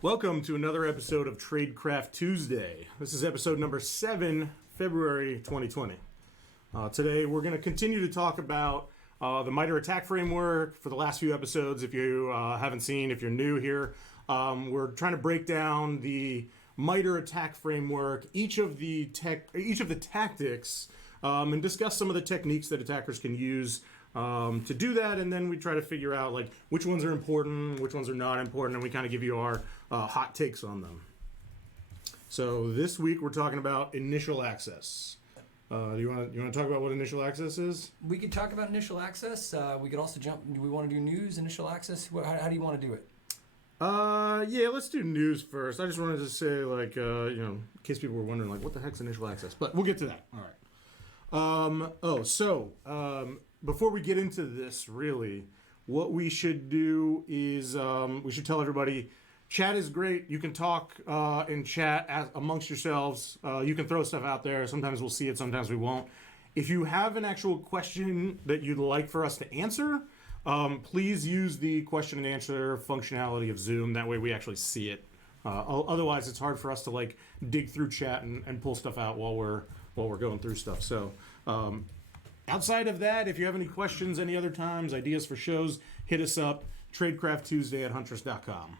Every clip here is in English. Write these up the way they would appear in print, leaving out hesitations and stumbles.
Welcome to another episode of Tradecraft Tuesday. This is episode number 7, February 2020. Today we're going to continue to talk about the MITRE ATT&CK framework for the last few episodes. If you haven't seen, if you're new here, we're trying to break down the MITRE ATT&CK framework, each of the tactics, and discuss some of the techniques that attackers can use to do that, and then we try to figure out like which ones are important, which ones are not important, and we kind of give you our hot takes on them. So this week we're talking about initial access. Do you want to talk about what initial access is? We could talk about initial access. We could also jump. Do we want to do news, initial access? How do you want to do it? Yeah, let's do news first. I just wanted to say, like, in case people were wondering, like, what the heck's initial access? But we'll get to that. All right. Before we get into this, really, what we should do is we should tell everybody, chat is great. You can talk in chat amongst yourselves. You can throw stuff out there. Sometimes we'll see it, sometimes we won't. If you have an actual question that you'd like for us to answer, please use the question and answer functionality of Zoom. That way we actually see it. Otherwise, it's hard for us to like dig through chat and pull stuff out while we're going through stuff. So outside of that, if you have any questions any other times, ideas for shows, hit us up, tradecrafttuesday@huntress.com.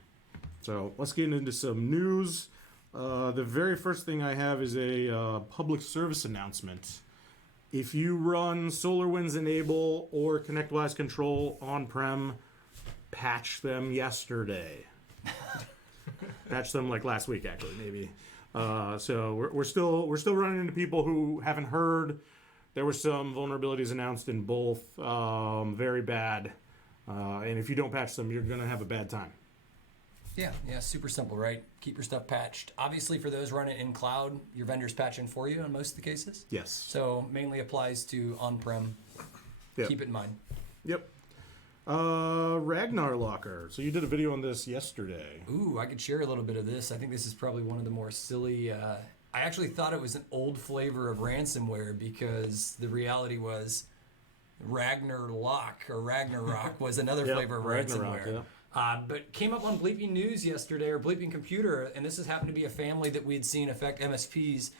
So let's get into some news. The very first thing I have is a public service announcement. If you run SolarWinds Enable or ConnectWise Control on-prem, patch them yesterday. Patch them like last week, actually, maybe. So we're still running into people who haven't heard. There were some vulnerabilities announced in both, very bad. And if you don't patch them, you're going to have a bad time. Yeah, super simple, right? Keep your stuff patched. Obviously, for those running in cloud, your vendor's patching for you in most of the cases. Yes. So mainly applies to on-prem. Yep. Keep it in mind. Yep. Ragnar Locker. So you did a video on this yesterday. Ooh, I could share a little bit of this. I think this is probably one of the more silly. I actually thought it was an old flavor of ransomware because the reality was Ragnar Lock or Ragnarok was another flavor of Ragnarok, ransomware. yeah. But came up on Bleeping News yesterday, or Bleeping Computer, and this has happened to be a family that we had seen affect MSPs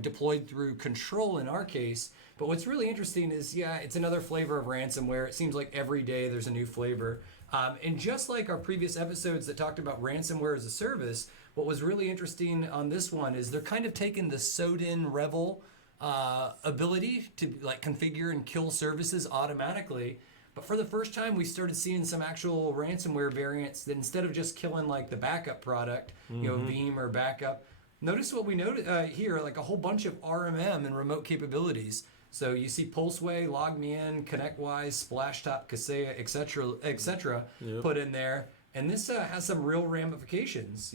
deployed through Control in our case. But what's really interesting is, it's another flavor of ransomware. It seems like every day there's a new flavor. And just like our previous episodes that talked about ransomware as a service, what was really interesting on this one is they're kind of taking the Sodin Revel ability to like configure and kill services automatically. But for the first time, we started seeing some actual ransomware variants that instead of just killing like the backup product, Veeam or backup, notice what we noted here, like a whole bunch of RMM and remote capabilities. So you see Pulseway, LogMeIn, ConnectWise, Splashtop, Kaseya, etc. Put in there. And this has some real ramifications.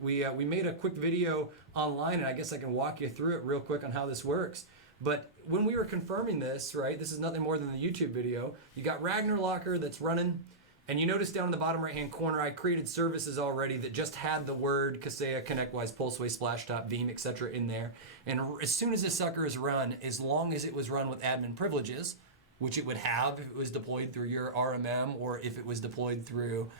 We made a quick video online, and I guess I can walk you through it real quick on how this works. But when we were confirming this, right, this is nothing more than the YouTube video. You got Ragnar Locker that's running, and you notice down in the bottom right-hand corner, I created services already that just had the word Kaseya, ConnectWise, Pulseway, Splashtop, Veeam, etc. in there. And as soon as this sucker is run, as long as it was run with admin privileges, which it would have if it was deployed through your RMM or if it was deployed through,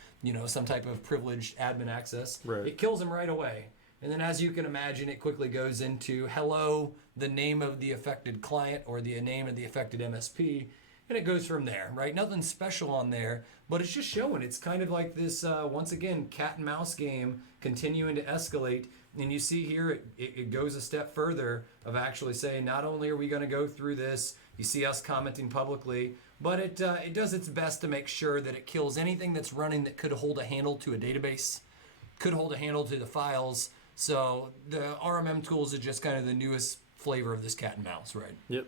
some type of privileged admin access, right, it kills them right away. And then as you can imagine, it quickly goes into hello, the name of the affected client or the name of the affected MSP, and it goes from there, right? Nothing special on there, but it's just showing. It's kind of like this, once again, cat and mouse game continuing to escalate. And you see here, it goes a step further of actually saying, not only are we going to go through this, you see us commenting publicly, but it does its best to make sure that it kills anything that's running that could hold a handle to a database, could hold a handle to the files. So the RMM tools are just kind of the newest flavor of this cat and mouse, right? Yep.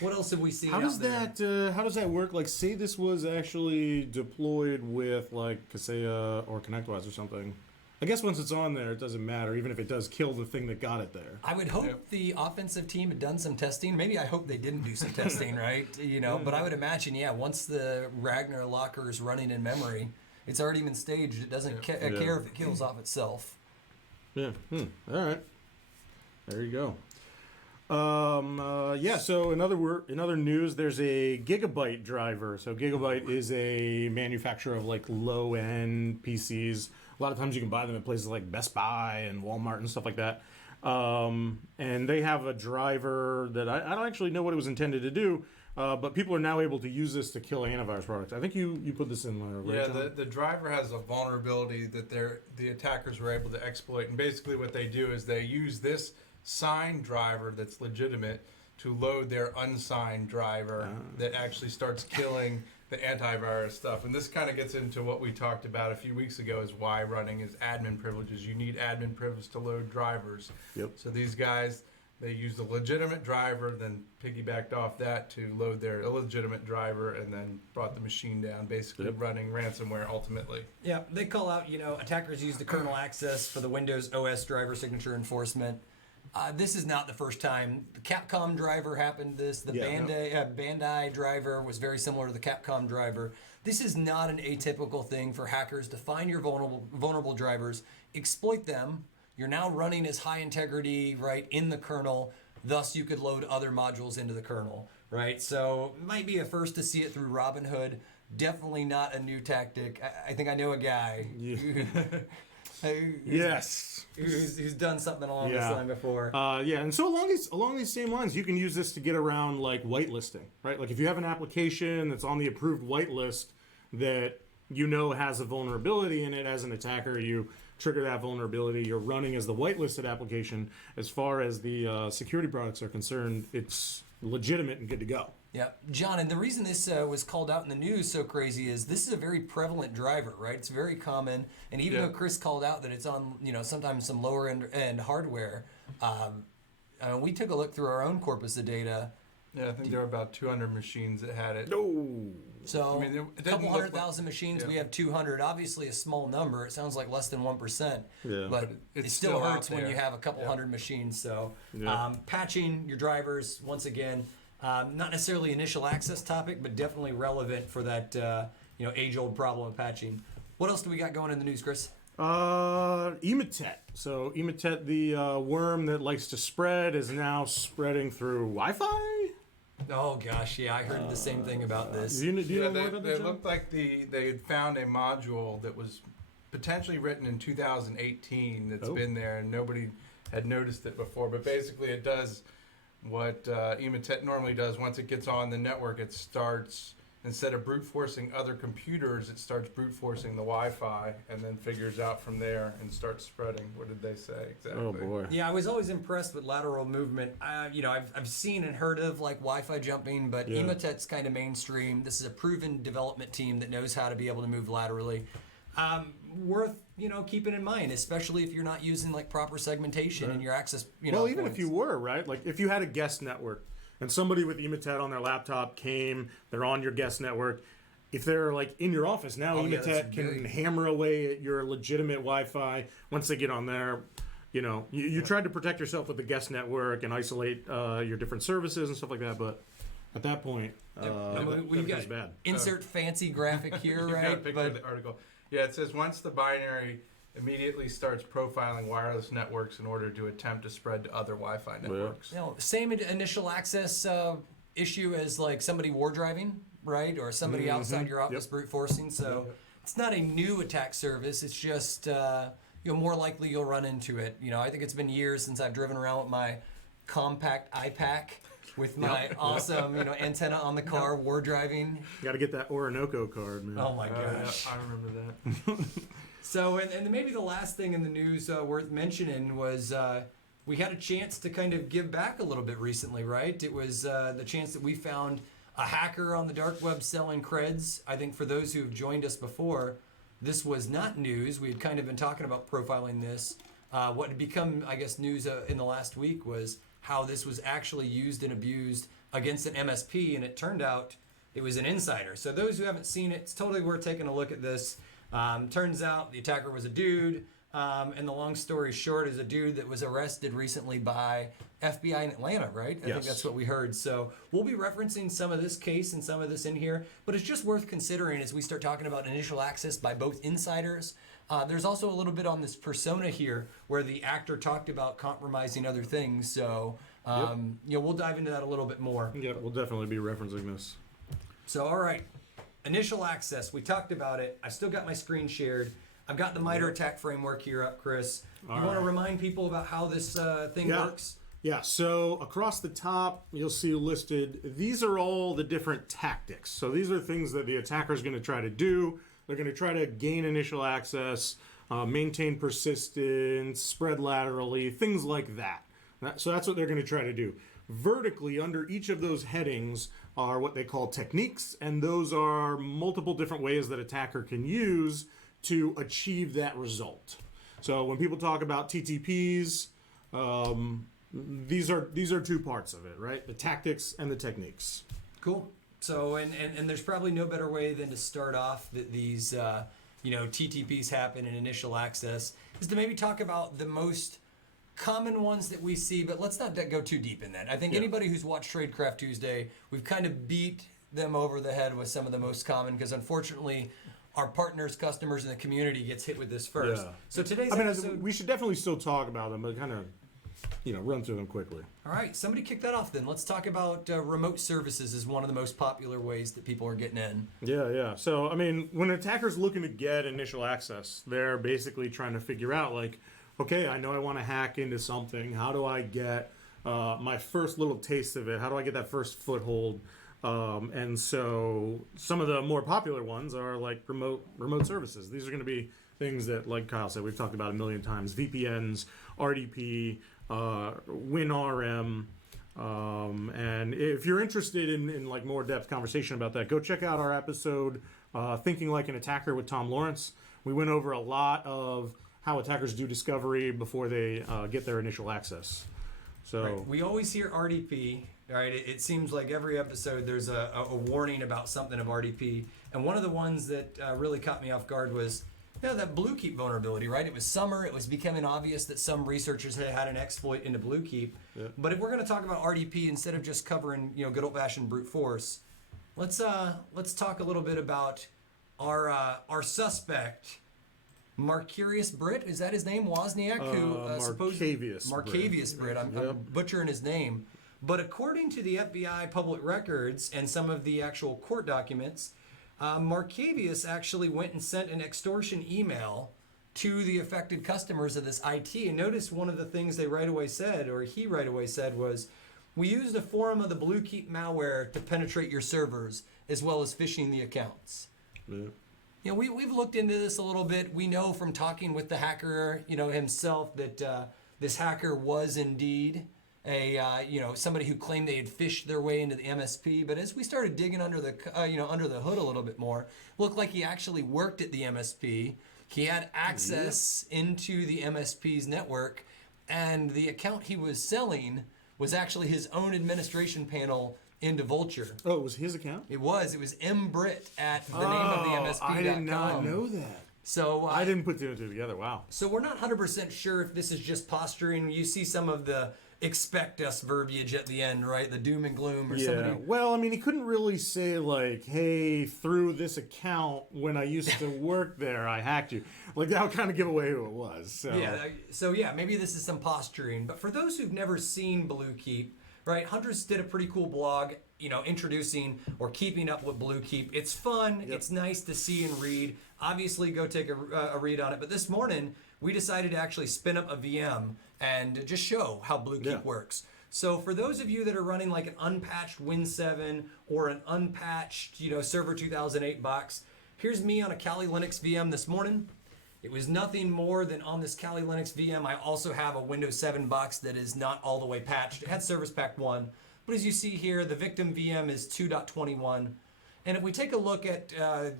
What else have we seen? How does that work? Like, say this was actually deployed with like Kaseya or ConnectWise or something. I guess once it's on there, it doesn't matter, even if it does kill the thing that got it there. I would hope the offensive team had done some testing. Maybe I hope they didn't do some testing, right? But I would imagine, once the Ragnar Locker is running in memory, it's already been staged. It doesn't care if it kills off itself. Yeah. All right. There you go. Yeah. So in other news, there's a Gigabyte driver. So Gigabyte is a manufacturer of like low end PCs. A lot of times you can buy them at places like Best Buy and Walmart and stuff like that. And they have a driver that I don't actually know what it was intended to do, but people are now able to use this to kill antivirus products. I think you put this in there, right? Yeah, John? the driver has a vulnerability that the attackers were able to exploit, and basically what they do is they use this signed driver that's legitimate to load their unsigned driver that actually starts killing the antivirus stuff. And this kind of gets into what we talked about a few weeks ago, is why running is admin privileges. You need admin privilege to load drivers. Yep. So these guys, they used a legitimate driver, then piggybacked off that to load their illegitimate driver, and then brought the machine down, basically running ransomware ultimately. Yeah, they call out, attackers use the kernel access for the Windows OS driver signature enforcement. This is not the first time. The Capcom driver happened this. The Bandai driver was very similar to the Capcom driver. This is not an atypical thing for hackers to find your vulnerable drivers, exploit them. You're now running as high integrity, right, in the kernel. Thus, you could load other modules into the kernel, right? So it might be a first to see it through Robinhood. Definitely not a new tactic. I think I know a guy who's done something along this line before. And so along these same lines, you can use this to get around like whitelisting, right? Like if you have an application that's on the approved whitelist that has a vulnerability in it, as an attacker, you trigger that vulnerability. You're running as the whitelisted application. As far as the security products are concerned, it's legitimate and good to go. Yeah, John, and the reason this was called out in the news so crazy is this is a very prevalent driver, right? It's very common, and even though Chris called out that it's on, sometimes some lower end hardware, we took a look through our own corpus of data. Yeah, I think there were about 200 machines that had it. No. So it a couple look 100,000 machines, we have 200. Obviously a small number. It sounds like less than 1%. Yeah. But it still hurts when you have a couple hundred machines. So patching your drivers, once again, not necessarily initial access topic, but definitely relevant for that age-old problem of patching. What else do we got going in the news, Chris? Emotet. So Emotet, the worm that likes to spread, is now spreading through Wi-Fi. Oh gosh, yeah, I heard the same thing about this. Do you know more about they that, John? looked like they had found a module that was potentially written in 2018 that's been there, and nobody had noticed it before. But basically, it does what Emotet normally does. Once it gets on the network, it starts, instead of brute forcing other computers, it starts brute forcing the Wi-Fi, and then figures out from there and starts spreading. What did they say exactly? Oh boy. Yeah, I was always impressed with lateral movement. I've seen and heard of like Wi-Fi jumping, but Emotet's kind of mainstream. This is a proven development team that knows how to be able to move laterally. Worth keeping in mind, especially if you're not using like proper segmentation in your access. Well, even points. if you were, right? Like if you had a guest network and somebody with Emotet on their laptop came, they're on your guest network. If they're like in your office now, Emotet can hammer away at your legitimate Wi-Fi. Once they get on there, you tried to protect yourself with the guest network and isolate your different services and stuff like that. But at that point, we've got bad. Insert fancy graphic here, You've got a right? picture of the article. Yeah, it says once the binary immediately starts profiling wireless networks in order to attempt to spread to other Wi-Fi networks. Same initial access issue as like somebody war driving, right? Or somebody outside your office brute forcing. So it's not a new attack service. It's just more likely you'll run into it. I think it's been years since I've driven around with my compact iPack with my awesome antenna on the car, war driving. Got to get that Orinoco card, man. Oh my gosh. Yeah, I remember that. So, and maybe the last thing in the news worth mentioning was we had a chance to kind of give back a little bit recently, right? It was the chance that we found a hacker on the dark web selling creds. I think for those who have joined us before, this was not news. We had kind of been talking about profiling this. What had become, I guess, news in the last week was how this was actually used and abused against an MSP, and it turned out it was an insider. So those who haven't seen it, it's totally worth taking a look at this. Turns out the attacker was a dude, and the long story short is a dude that was arrested recently by FBI in Atlanta, right? I think that's what we heard. So we'll be referencing some of this case and some of this in here, but it's just worth considering as we start talking about initial access by both insiders. There's also a little bit on this persona here where the actor talked about compromising other things. So We'll dive into that a little bit more. Yeah, we'll definitely be referencing this. So, all right, initial access. We talked about it. I still got my screen shared. I've got the MITRE ATT&CK framework here up, Chris. You want to remind people about how this thing works? Yeah, so across the top, you'll see listed, these are all the different tactics. So these are things that the attacker is going to try to do. They're going to try to gain initial access, maintain persistence, spread laterally, things like that. So that's what they're going to try to do. Vertically, under each of those headings are what they call techniques, and those are multiple different ways that attacker can use to achieve that result. So when people talk about TTPs, these are two parts of it, right? The tactics and the techniques. Cool. So, and there's probably no better way than to start off that these, TTPs happen in initial access, is to maybe talk about the most common ones that we see, but let's not go too deep in that. I think anybody who's watched Tradecraft Tuesday, we've kind of beat them over the head with some of the most common, because unfortunately, our partners, customers, and the community gets hit with this first. Yeah. So today's I mean, episode... we should definitely still talk about them, but kind of, run through them quickly. All right, somebody kick that off then. Let's talk about remote services is one of the most popular ways that people are getting in. Yeah. So, I mean, when an attacker's looking to get initial access, they're basically trying to figure out, like, okay, I know I want to hack into something. How do I get my first little taste of it? How do I get that first foothold? And so some of the more popular ones are like remote services. These are going to be things that, like Kyle said, we've talked about a million times: VPNs, RDP, WinRM. And if you're interested in like more depth conversation about that, go check out our episode, Thinking Like an Attacker with Tom Lawrence. We went over a lot of how attackers do discovery before they get their initial access. So right. We always hear RDP, right? It seems like every episode there's a warning about something of RDP. And one of the ones that really caught me off guard was that Bluekeep vulnerability, right? It was summer. It was becoming obvious that some researchers had an exploit into Bluekeep. Yeah. But if we're going to talk about RDP instead of just covering good old-fashioned brute force, let's talk a little bit about our suspect. Marcurius Britt, is that his name? Wozniak, who Marcavius Britt. I'm butchering his name. But according to the FBI public records and some of the actual court documents, Marcavius actually went and sent an extortion email to the affected customers of this IT. And notice one of the things he right away said was, we used a form of the Bluekeep malware to penetrate your servers, as well as phishing the accounts. Yeah. We've looked into this a little bit. We know from talking with the hacker, himself, that this hacker was indeed somebody who claimed they had fished their way into the MSP. But as we started digging under the hood a little bit more, looked like he actually worked at the MSP. He had access into the MSP's network, and the account he was selling was actually his own administration panel into Vulture. Oh, it was his account? It was mbritt at the name of the MSP.com. I did not know that. So I didn't put two and two together. Wow. So we're not 100% sure if this is just posturing. You see some of the expect us verbiage at the end, right? The doom and gloom or somebody. Well, I mean, he couldn't really say like, hey, through this account when I used to work there, I hacked you. Like that would kind of give away who it was. So maybe this is some posturing. But for those who've never seen Bluekeep, right? Hunters did a pretty cool blog, introducing or keeping up with Bluekeep. It's fun. Yep. It's nice to see and read. Obviously, go take a read on it. But this morning, we decided to actually spin up a VM and just show how Bluekeep works. So for those of you that are running like an unpatched Win7 or an unpatched, Server 2008 box, here's me on a Kali Linux VM this morning. It was nothing more than on this Kali Linux VM, I also have a Windows 7 box that is not all the way patched. It had Service Pack 1, but as you see here, the victim VM is 2.21. And if we take a look at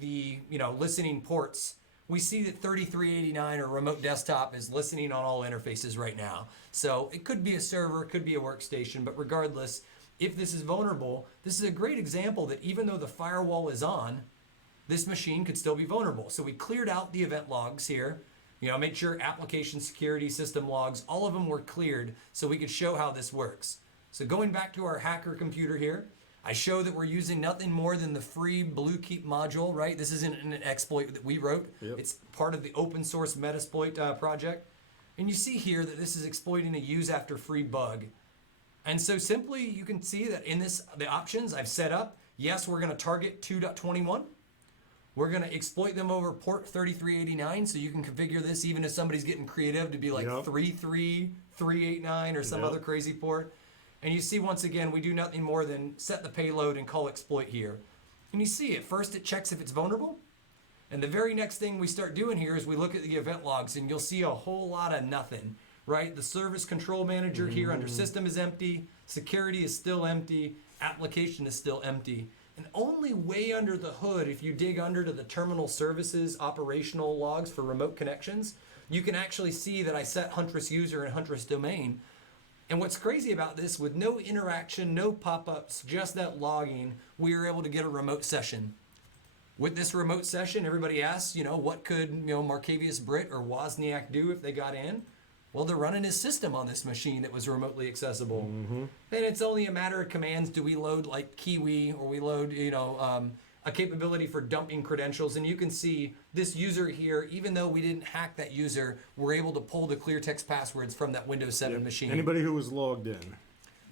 the listening ports, we see that 3389 or remote desktop is listening on all interfaces right now. So it could be a server, it could be a workstation, but regardless, if this is vulnerable, this is a great example that even though the firewall is on, this machine could still be vulnerable. So we cleared out the event logs here, made sure application security system logs, all of them were cleared so we could show how this works. So going back to our hacker computer here, I show that we're using nothing more than the free Bluekeep module, right? This isn't an exploit that we wrote. Yep. It's part of the open source Metasploit project. And you see here that this is exploiting a use after free bug. And so simply you can see that in the options I've set up, yes, we're going to target 2.21. We're going to exploit them over port 3389, so you can configure this even if somebody's getting creative to be like 33389 or some other crazy port. And you see, once again, we do nothing more than set the payload and call exploit here. And you see, at first it checks if it's vulnerable. And the very next thing we start doing here is we look at the event logs, and you'll see a whole lot of nothing, right? The service control manager here under system is empty, security is still empty, application is still empty. And only way under the hood, if you dig under to the terminal services operational logs for remote connections, you can actually see that I set Huntress user and Huntress domain. And what's crazy about this, with no interaction, no pop-ups, just that logging, we were able to get a remote session. With this remote session, everybody asks, what could, Markavius Brit or Wozniak do if they got in? Well, they're running his system on this machine that was remotely accessible. And it's only a matter of commands. Do we load like Kiwi, or we load, a capability for dumping credentials? And you can see this user here, even though we didn't hack that user, we're able to pull the clear text passwords from that Windows 7 machine. Anybody who was logged in.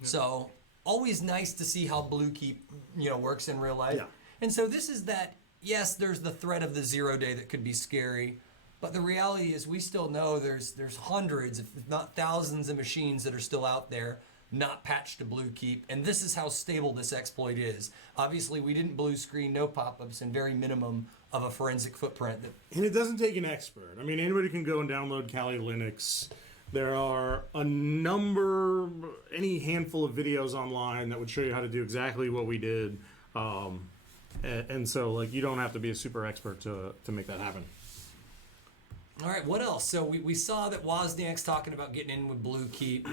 So always nice to see how Bluekeep, works in real life. Yeah. And so this is that, yes, there's the threat of the 0 day that could be scary. But the reality is we still know there's hundreds, if not thousands of machines that are still out there not patched to Bluekeep. And this is how stable this exploit is. Obviously, we didn't blue screen, no pop-ups, and very minimum of a forensic footprint. And it doesn't take an expert. I mean, anybody can go and download Kali Linux. There are any handful of videos online that would show you how to do exactly what we did. And so, you don't have to be a super expert to make that happen. All right, what else? So we saw that Wozniak's talking about getting in with Bluekeep.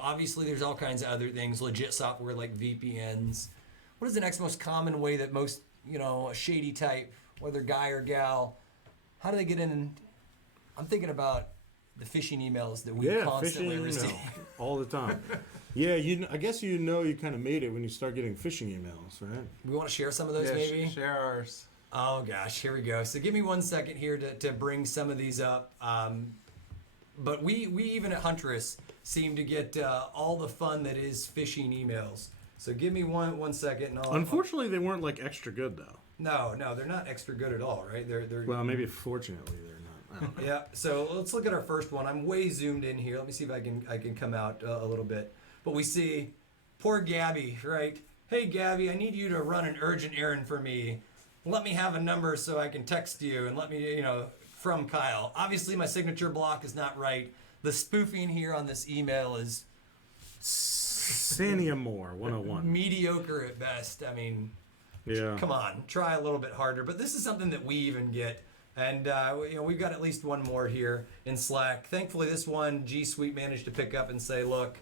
Obviously there's all kinds of other things, legit software like VPNs. What is the next most common way that most, a shady type, whether guy or gal, how do they get in? I'm thinking about the phishing emails that we constantly receive. All the time. Yeah, I guess you kind of made it when you start getting phishing emails, right? We want to share some of those, maybe? Share ours. Oh gosh, here we go. So give me 1 second here to bring some of these up. But we even at Huntress seem to get all the fun that is phishing emails. So give me one second. And Unfortunately, they weren't extra good though. No, they're not extra good at all, right? They're well, maybe fortunately they're not. I don't know. Yeah. So let's look at our first one. I'm way zoomed in here. Let me see if I can come out a little bit. But we see poor Gabby, right? Hey Gabby, I need you to run an urgent errand for me. Let me have a number so I can text you, and let me, from Kyle. Obviously, my signature block is not right. The spoofing here on this email is Sania Moore 101. Mediocre at best. I mean, yeah. Come on, try a little bit harder. But this is something that we even get. And, we've got at least one more here in Slack. Thankfully, this one, G Suite managed to pick up and say, look,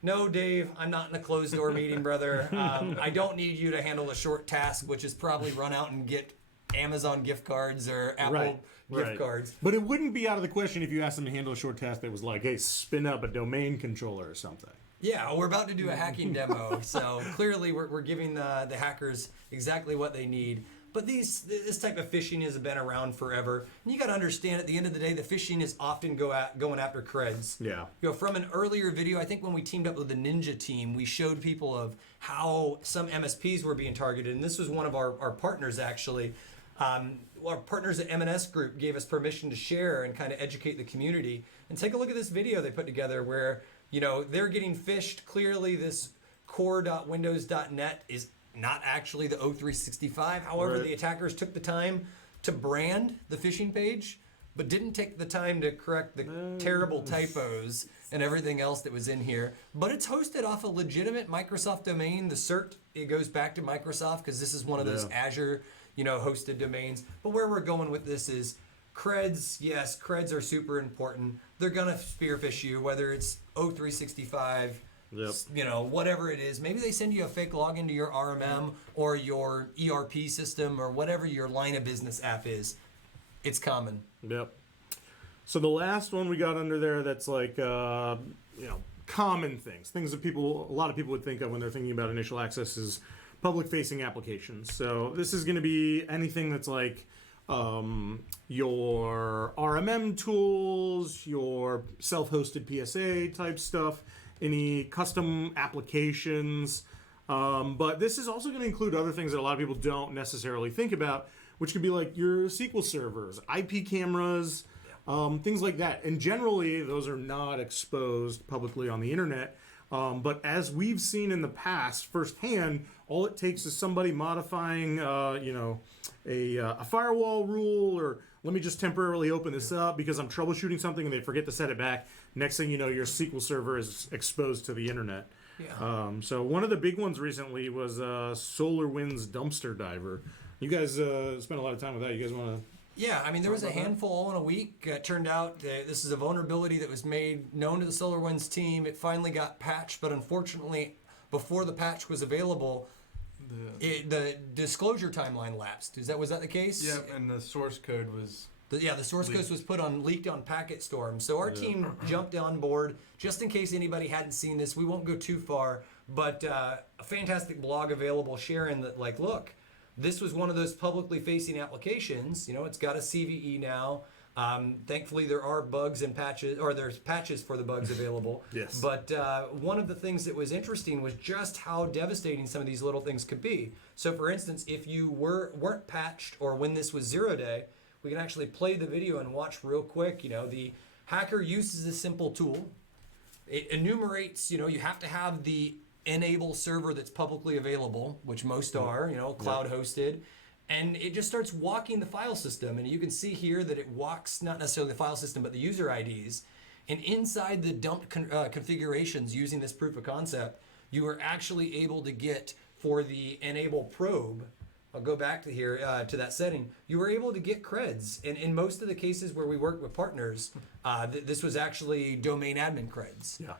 no, Dave, I'm not in a closed door meeting, brother. I don't need you to handle a short task, which is probably run out and get Amazon gift cards or Apple gift cards. But it wouldn't be out of the question if you asked them to handle a short task that was like, hey, spin up a domain controller or something. Yeah, we're about to do a hacking demo. So clearly we're giving the hackers exactly what they need. But this type of phishing has been around forever. And you got to understand, at the end of the day, the phishing is often going after creds. Yeah. From an earlier video, I think when we teamed up with the Ninja team, we showed people of how some MSPs were being targeted. And this was one of our partners, actually. Our partners at M&S Group gave us permission to share and kind of educate the community. And take a look at this video they put together where, they're getting phished. Clearly, this core.windows.net is not actually the O365. However, the attackers took the time to brand the phishing page, but didn't take the time to correct the terrible typos and everything else that was in here. But it's hosted off a legitimate Microsoft domain. The cert, it goes back to Microsoft because this is one of those Azure, hosted domains. But where we're going with this is creds. Yes, creds are super important. They're gonna spearfish you, whether it's O365. Yep. Whatever it is. Maybe they send you a fake login to your RMM or your ERP system or whatever your line of business app is. It's common. Yep. So the last one we got under there that's common things that a lot of people would think of when they're thinking about initial access is public-facing applications. So this is going to be anything that's your RMM tools, your self-hosted PSA type stuff, any custom applications. But this is also going to include other things that a lot of people don't necessarily think about, which could be like your SQL servers, IP cameras, things like that. And generally, those are not exposed publicly on the internet. But as we've seen in the past firsthand, all it takes is somebody modifying, a firewall rule, or let me just temporarily open this up because I'm troubleshooting something and they forget to set it back. Next thing you know, your SQL server is exposed to the internet. Yeah. So one of the big ones recently was SolarWinds Dumpster Diver. You guys spent a lot of time with that. You guys want to? Yeah, I mean, there was a handful all in a week. It turned out this is a vulnerability that was made known to the SolarWinds team. It finally got patched, but unfortunately, before the patch was available, the disclosure timeline lapsed. Was that the case? Yeah, and the source code was... The source code was leaked on Packetstorm. So our team jumped on board just in case anybody hadn't seen this. We won't go too far, but a fantastic blog available sharing that, like, look, this was one of those publicly facing applications. It's got a CVE now. Thankfully, there are bugs and patches, or there's patches for the bugs available. Yes. But one of the things that was interesting was just how devastating some of these little things could be. So, for instance, if you weren't patched, or when this was 0 day, we can actually play the video and watch real quick. The hacker uses a simple tool. It enumerates, you have to have the enable server that's publicly available, which most are, cloud hosted. And it just starts walking the file system. And you can see here that it walks not necessarily the file system, but the user IDs. And inside the dumped configurations using this proof of concept, you are actually able to get, for the enable probe, I'll go back to here to that setting. You were able to get creds, and in most of the cases where we work with partners, this was actually domain admin creds. Yeah.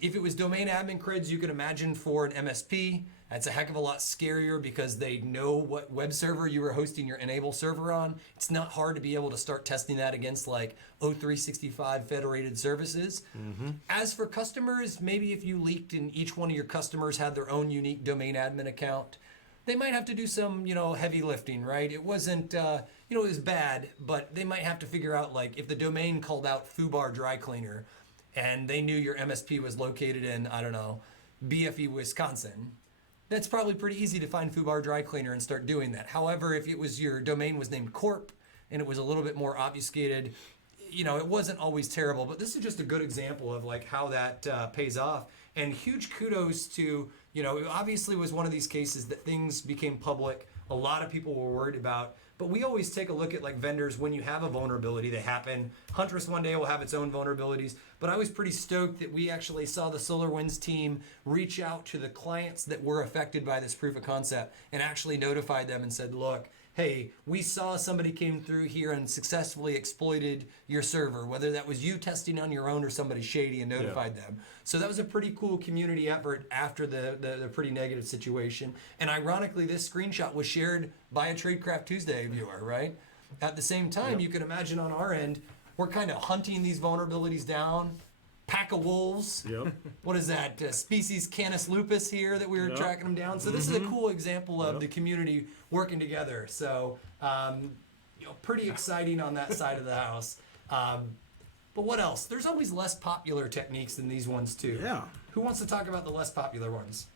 If it was domain admin creds, you can imagine for an MSP, that's a heck of a lot scarier because they know what web server you were hosting your enable server on. It's not hard to be able to start testing that against like O365 federated services. Mm-hmm. As for customers, maybe if you leaked and each one of your customers had their own unique domain admin account, they might have to do some, heavy lifting, right? It wasn't, it was bad, but they might have to figure out, like, if the domain called out Fubar Dry Cleaner and they knew your MSP was located in, I don't know, BFE, Wisconsin, that's probably pretty easy to find Fubar Dry Cleaner and start doing that. However, if it was your domain was named Corp and it was a little bit more obfuscated, it wasn't always terrible. But this is just a good example of, like, how that pays off. And huge kudos to, it obviously was one of these cases that things became public. A lot of people were worried about. But we always take a look at, like, vendors when you have a vulnerability that happen. Huntress one day will have its own vulnerabilities. But I was pretty stoked that we actually saw the SolarWinds team reach out to the clients that were affected by this proof of concept and actually notified them and said, look, hey, we saw somebody came through here and successfully exploited your server, whether that was you testing on your own or somebody shady, and notified them. So that was a pretty cool community effort after the pretty negative situation. And ironically, this screenshot was shared by a Tradecraft Tuesday viewer, right? At the same time, you can imagine on our end, we're kind of hunting these vulnerabilities down. Pack of wolves. Yep. What is that? Species Canis lupus here that we were tracking them down. So this is a cool example of the community working together. So, pretty exciting on that side of the house. But what else? There's always less popular techniques than these ones too. Yeah. Who wants to talk about the less popular ones?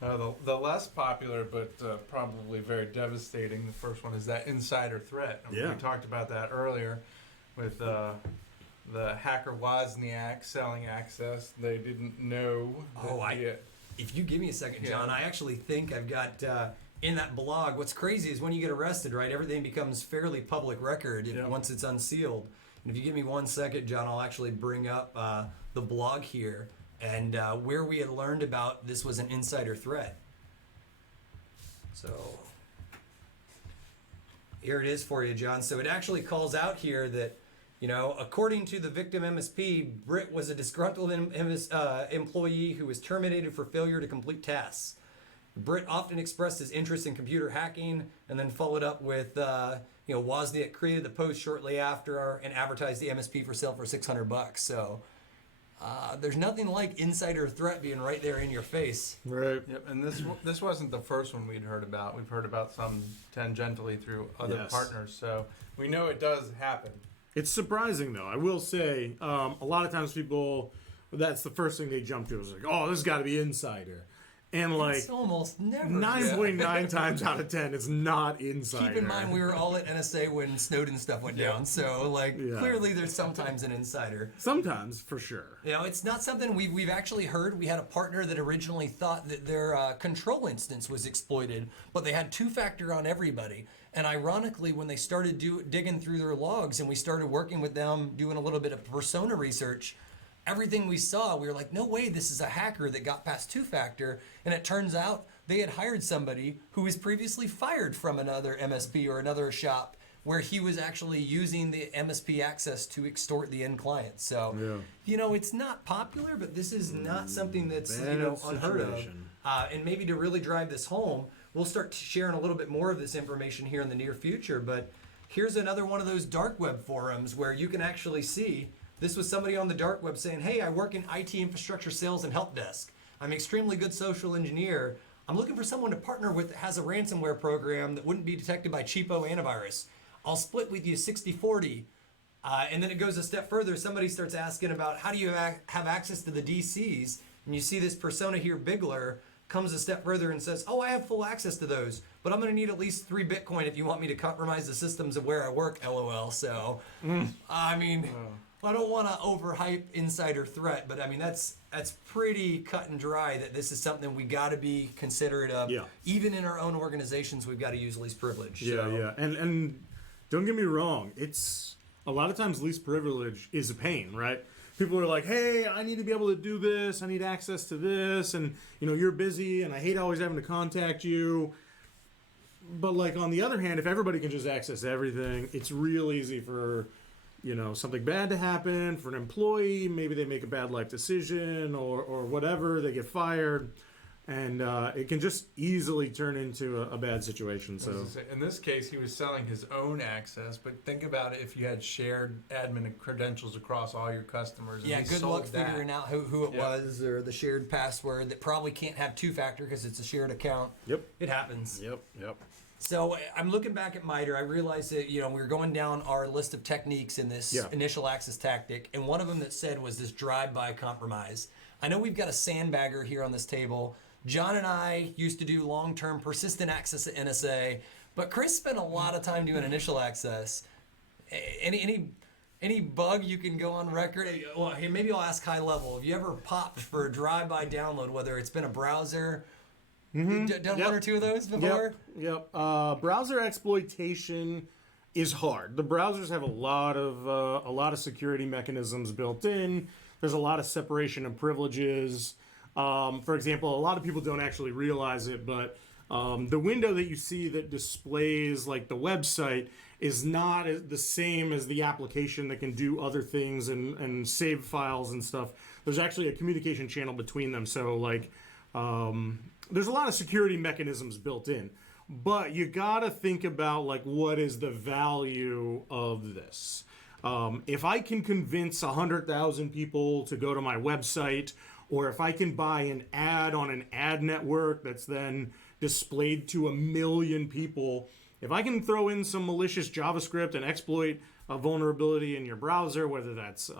The less popular, but probably very devastating, the first one is that insider threat. We talked about that earlier with the hacker Wozniak selling access. They didn't know. If you give me a second, John, I actually think I've got in that blog. What's crazy is when you get arrested, right? Everything becomes fairly public record once it's unsealed. And if you give me 1 second, John, I'll actually bring up the blog here and where we had learned about this was an insider threat. So here it is for you, John. So it actually calls out here that, according to the victim MSP, Britt was a disgruntled employee who was terminated for failure to complete tasks. Britt often expressed his interest in computer hacking and then followed up with, Wozniak created the post shortly after and advertised the MSP for sale for $600. So there's nothing like insider threat being right there in your face. Right. Yep, and this wasn't the first one we'd heard about. We've heard about some tangentially through other Yes. partners, so we know it does happen. It's surprising, though. I will say, a lot of times people, that's the first thing they jump to is like, oh, this has got to be insider. And like It's almost never. 9.9 times out of 10, it's not insider. Keep in mind, we were all at NSA when Snowden stuff went down, so Yeah. clearly there's sometimes an insider. Sometimes, for sure. You know, it's not something we've actually heard. We had a partner that originally thought that their control instance was exploited, but they had two-factor on everybody. And ironically, when they started digging through their logs and we started working with them, doing a little bit of persona research, everything we saw, we were like, no way, this is a hacker that got past two-factor. And it turns out they had hired somebody who was previously fired from another MSP or another shop where he was actually using the MSP access to extort the end client. So, it's not popular, but this is not something that's Bad unheard of. situation. And maybe to really drive this home, we'll start sharing a little bit more of this information here in the near future. But here's another one of those dark web forums where you can actually see this was somebody on the dark web saying, hey, I work in IT infrastructure sales and help desk. I'm an extremely good social engineer. I'm looking for someone to partner with that has a ransomware program that wouldn't be detected by cheapo antivirus. I'll split with you 60-40. And then it goes a step further. Somebody starts asking about how do you have access to the DCs? And you see this persona here, Bigler, comes a step further and says, oh, I have full access to those, but I'm going to need at least 3 Bitcoin if you want me to compromise the systems of where I work, LOL. So, I mean, I don't want to overhype insider threat, but I mean, that's pretty cut and dry that this is something we got to be considerate of. Yeah. Even in our own organizations, we've got to use least privilege. Yeah, so. yeah. And don't get me wrong, it's a lot of times least privilege is a pain, right? People are like, hey, I need to be able to do this. I need access to this. And, you're busy and I hate always having to contact you. But, like, on the other hand, if everybody can just access everything, it's real easy for, something bad to happen for an employee. Maybe they make a bad life decision or whatever. They get fired. And it can just easily turn into a bad situation. So In this case, he was selling his own access, but think about it if you had shared admin credentials across all your customers. And Yeah, he good sold luck that. figuring out who it Yep. was or the shared password that probably can't have two-factor because it's a shared account. Yep. It happens. Yep. So I'm looking back at MITRE. I realized that, we were going down our list of techniques in this initial access tactic, and one of them that said was this drive-by compromise. I know we've got a sandbagger here on this table. John and I used to do long-term persistent access at NSA, but Chris spent a lot of time doing initial access. Any bug you can go on record? Well, hey, maybe I'll ask high level. Have you ever popped for a drive-by download, whether it's been a browser? Done one or two of those before? Yep. Browser exploitation is hard. The browsers have a lot of security mechanisms built in. There's a lot of separation of privileges. For example, a lot of people don't actually realize it, but the window that you see that displays like the website is not the same as the application that can do other things and save files and stuff. There's actually a communication channel between them. So like, there's a lot of security mechanisms built in, but you gotta think about like, what is the value of this? If I can convince 100,000 people to go to my website, or if I can buy an ad on an ad network that's then displayed to 1 million people, if I can throw in some malicious JavaScript and exploit a vulnerability in your browser, whether that's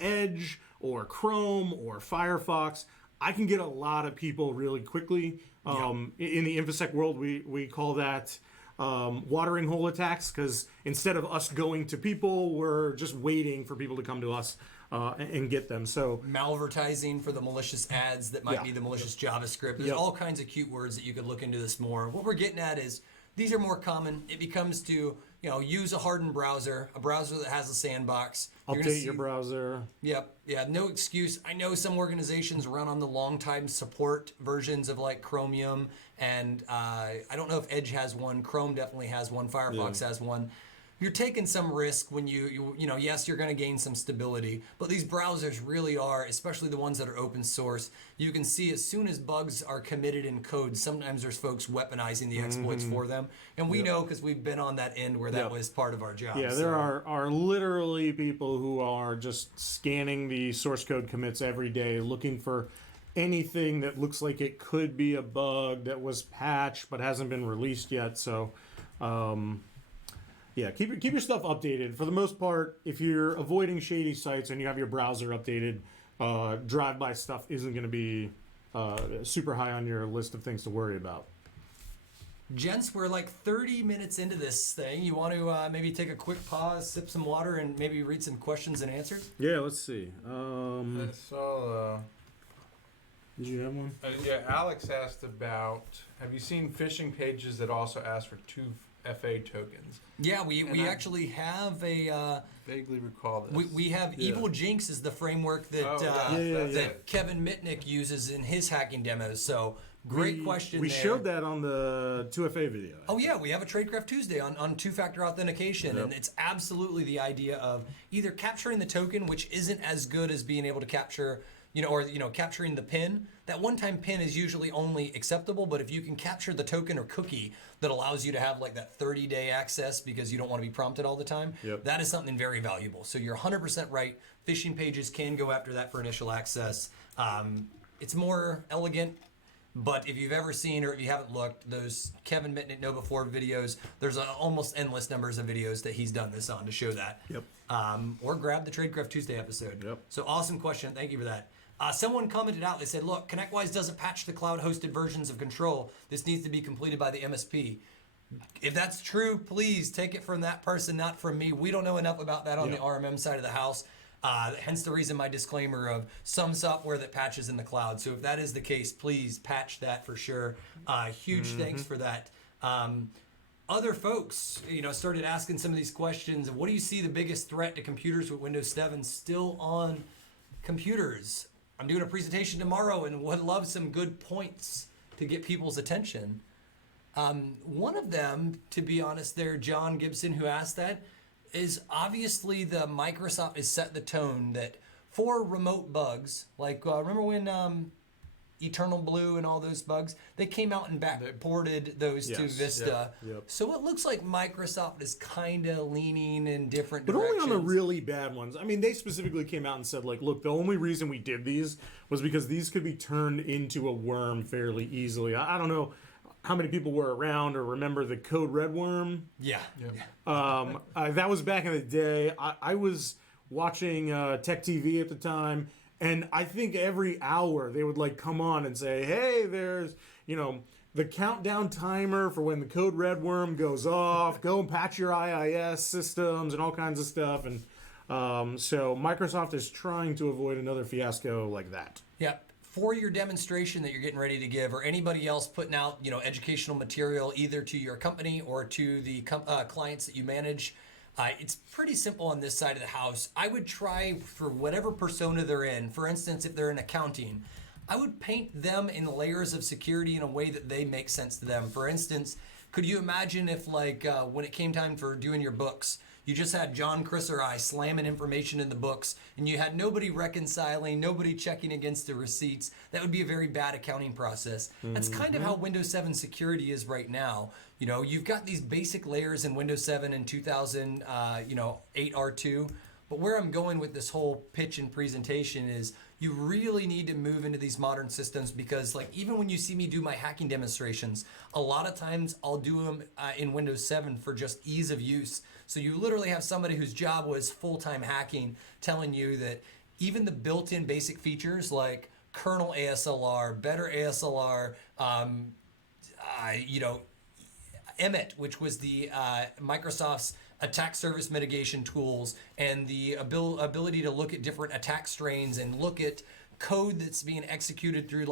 Edge or Chrome or Firefox, I can get a lot of people really quickly. In the InfoSec world, we call that watering hole attacks, because instead of us going to people, we're just waiting for people to come to us and get them. So Malvertising for the malicious ads that might be the malicious JavaScript. There's all kinds of cute words that you could look into this more. What we're getting at is these are more common. It becomes to use a hardened browser, a browser that has a sandbox. update your browser. Yep. Yeah, no excuse. I know some organizations run on the long time support versions of like Chromium, and I don't know if Edge has one. Chrome definitely has one. Firefox has one. you're taking some risk when yes, you're going to gain some stability, but these browsers really are, especially the ones that are open source. You can see as soon as bugs are committed in code, sometimes there's folks weaponizing the exploits for them, and we know because we've been on that end where that was part of our job. Yeah, there are literally people who are just scanning the source code commits every day, looking for anything that looks like it could be a bug that was patched but hasn't been released yet. So, yeah, keep your stuff updated. For the most part, if you're avoiding shady sites and you have your browser updated, drive-by stuff isn't going to be super high on your list of things to worry about. Gents, we're like 30 minutes into this thing. You want to maybe take a quick pause, sip some water, and maybe read some questions and answers? Yeah, let's see. I saw. Did you have one? Yeah, Alex asked about. Have you seen phishing pages that also ask for 2FA tokens? Yeah, we actually have a. Vaguely recall this. We have Evil Jinx is the framework that that Kevin Mitnick uses in his hacking demos. So great question. We there. showed that on the 2FA video. Oh yeah, we have a Tradecraft Tuesday on two-factor authentication, and it's absolutely the idea of either capturing the token, which isn't as good as being able to capture, capturing the PIN. That one-time PIN is usually only acceptable, but if you can capture the token or cookie that allows you to have like that 30-day access because you don't want to be prompted all the time, that is something very valuable. So you're 100% right. Phishing pages can go after that for initial access. It's more elegant, but if you've ever seen or if you haven't looked, those Kevin Mitnick Know Before videos, there's almost endless numbers of videos that he's done this on to show that. Or grab the Tradecraft Tuesday episode. So awesome question. Thank you for that. Someone commented out, they said, look, ConnectWise doesn't patch the cloud-hosted versions of Control. This needs to be completed by the MSP. If that's true, please take it from that person, not from me. We don't know enough about that on the RMM side of the house. Hence the reason my disclaimer of some software that patches in the cloud. So if that is the case, please patch that for sure. Huge thanks for that. Other folks, started asking some of these questions. What do you see the biggest threat to computers with Windows 7 still on computers? I'm doing a presentation tomorrow and would love some good points to get people's attention. One of them, to be honest there, John Gibson, who asked that, is obviously the Microsoft has set the tone that for remote bugs, like remember when Eternal Blue and all those bugs, they came out and backported those to Vista. So it looks like Microsoft is kind of leaning in different directions. But only on the really bad ones. I mean, they specifically came out and said, like, look, the only reason we did these was because these could be turned into a worm fairly easily. I don't know how many people were around or remember the Code Red worm. That was back in the day. I was watching Tech TV at the time, and I think every hour they would like come on and say, hey, there's, the countdown timer for when the Code Red worm goes off, go and patch your IIS systems and all kinds of stuff. And so Microsoft is trying to avoid another fiasco like that. For your demonstration that you're getting ready to give, or anybody else putting out, educational material either to your company or to the clients that you manage, it's pretty simple on this side of the house. I would try for whatever persona they're in. For instance, if they're in accounting, I would paint them in layers of security in a way that they make sense to them. For instance, could you imagine if when it came time for doing your books, you just had John, Chris, or I slamming information in the books, and you had nobody reconciling, nobody checking against the receipts? That would be a very bad accounting process. That's kind of how Windows 7 security is right now. You've got these basic layers in Windows 7 and 2008 R2, but where I'm going with this whole pitch and presentation is you really need to move into these modern systems because even when you see me do my hacking demonstrations, a lot of times I'll do them in Windows 7 for just ease of use. So you literally have somebody whose job was full-time hacking telling you that even the built-in basic features like kernel ASLR, better ASLR, Emmet, which was the Microsoft's attack surface mitigation tools, and the ability to look at different attack strains and look at code that's being executed through